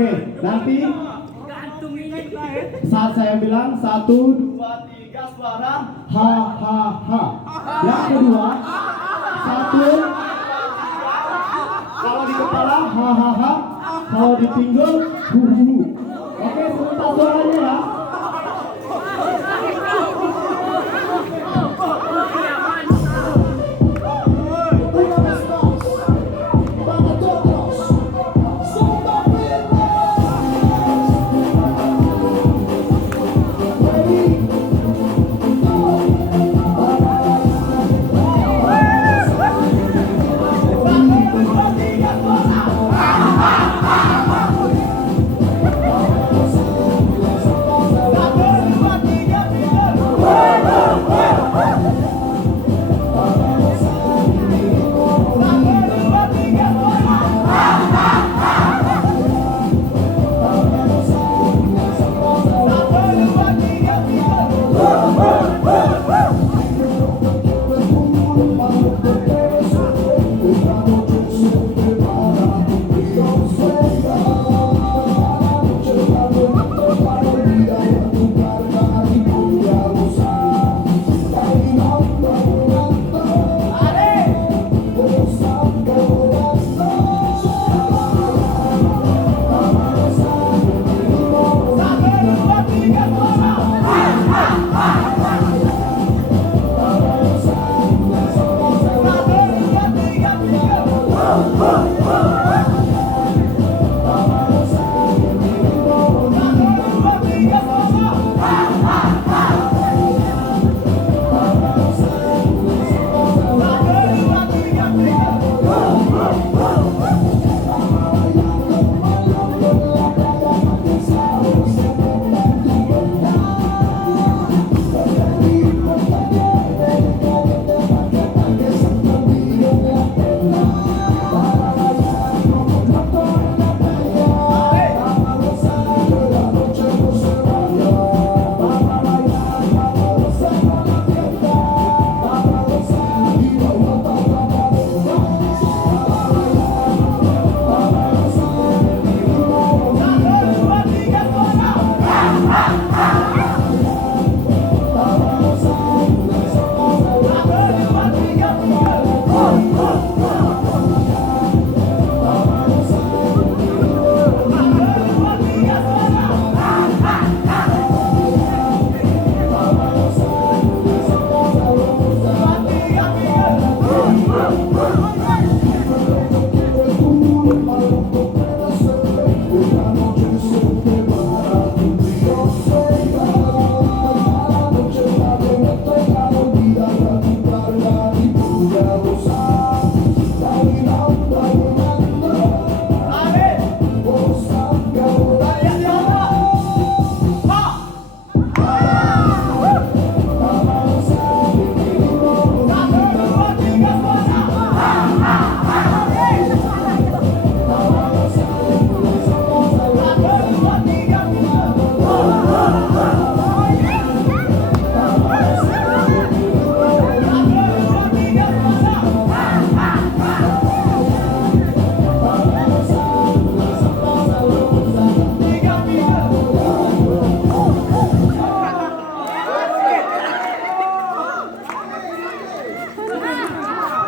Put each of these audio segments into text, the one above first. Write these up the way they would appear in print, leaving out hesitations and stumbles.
Oke, nanti saat saya bilang 1, 2, 3 suara ha ha ha. Yang kedua 1, kalau di kepala ha ha ha, kalau di pinggul hu hu hu. Oke, sebentar suaranya ya.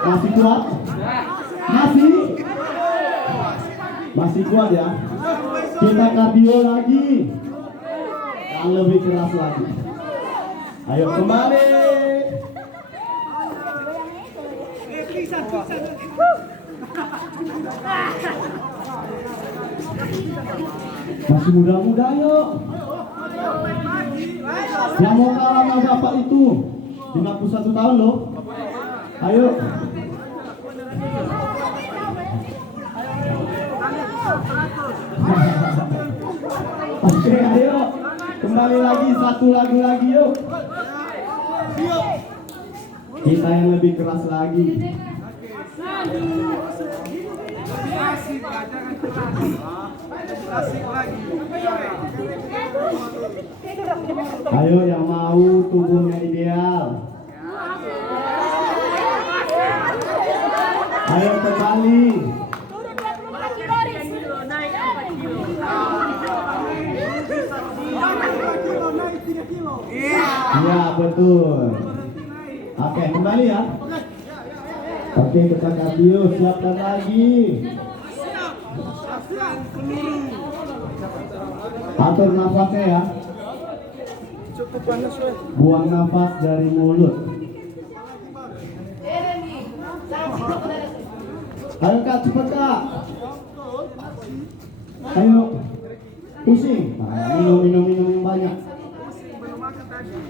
Masih kuat? Masih kuat ya? Kita kardio lagi. Yang lebih keras lagi. Ayo kembali. Masih muda-muda yuk. Yang mau kalah sama bapak itu 51 tahun loh. Ayo. Oke, ayo. Kembali lagi, satu lagu lagi yuk. Kita yang lebih keras lagi. Ayo yang mau tubuhnya ideal. Ayo kembali. Iya, betul. Oke, kembali ya. Oke, kita kardio, siapkan lagi. Atur nafasnya ya. Buang nafas dari mulut. Ayo Kak, cepat Kak. Ayo. Pusing. Minum yang banyak.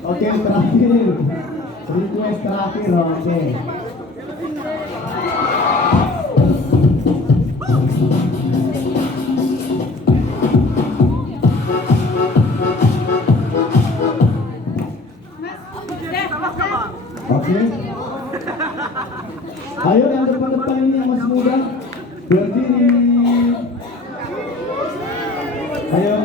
Oke, terakhir. Request terakhir, oke. Oke. Ayo yang depan-depan ini yang masih muda berdiri. Ayo.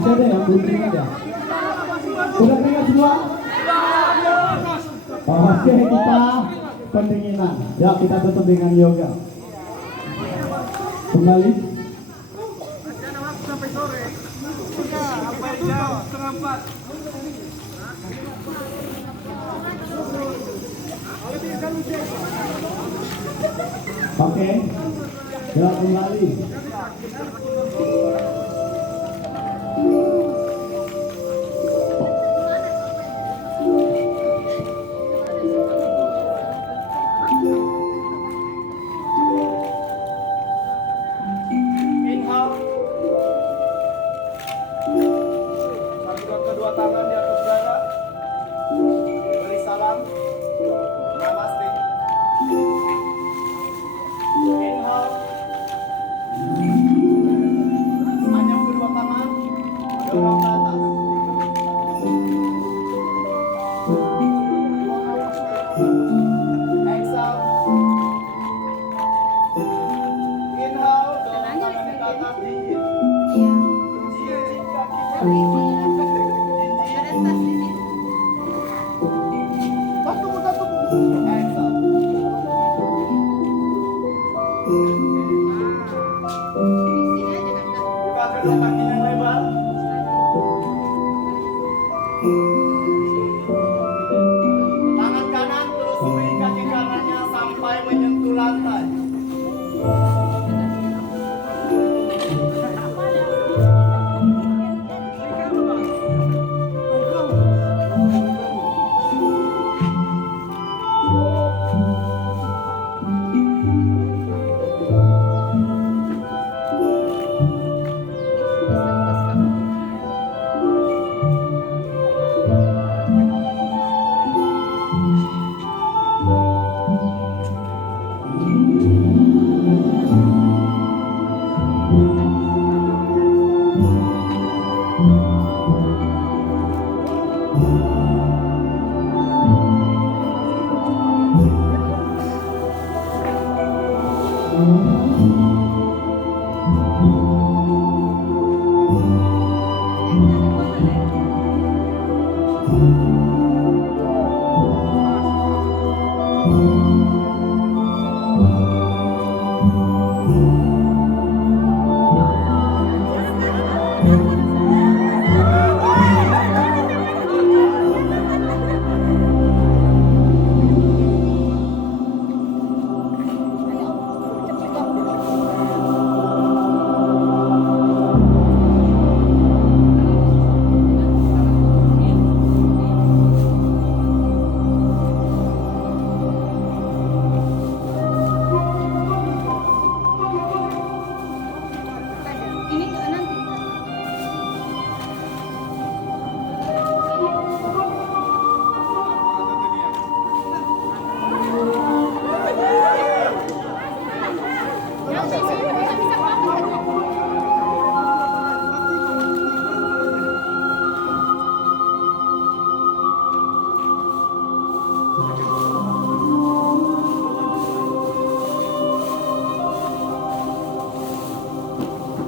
Bisa deh yang belum keringat ya. Sudah keringat semua? Oke, kita pendinginan. Ya, kita tutup dengan yoga. Kembali. Sampai sore. Sampai jam 3:30. Oke. Gerak kembali. Action. Buka kedua kakinya lebar. Tangan kanan telusuri kaki kanannya sampai menyentuh lantai.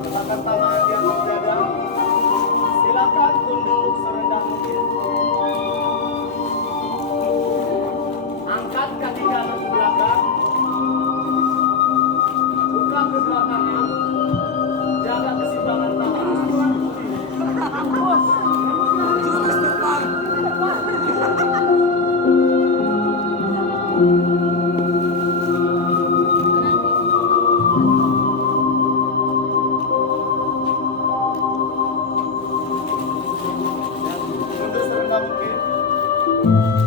Letakkan tangan di atas dada. Silakan tunduk serendah mungkin. Angkat kaki kanan ke belakang. Buka kedua tangan. Jaga keseimbangan tangan. Tunduk serendah mungkin.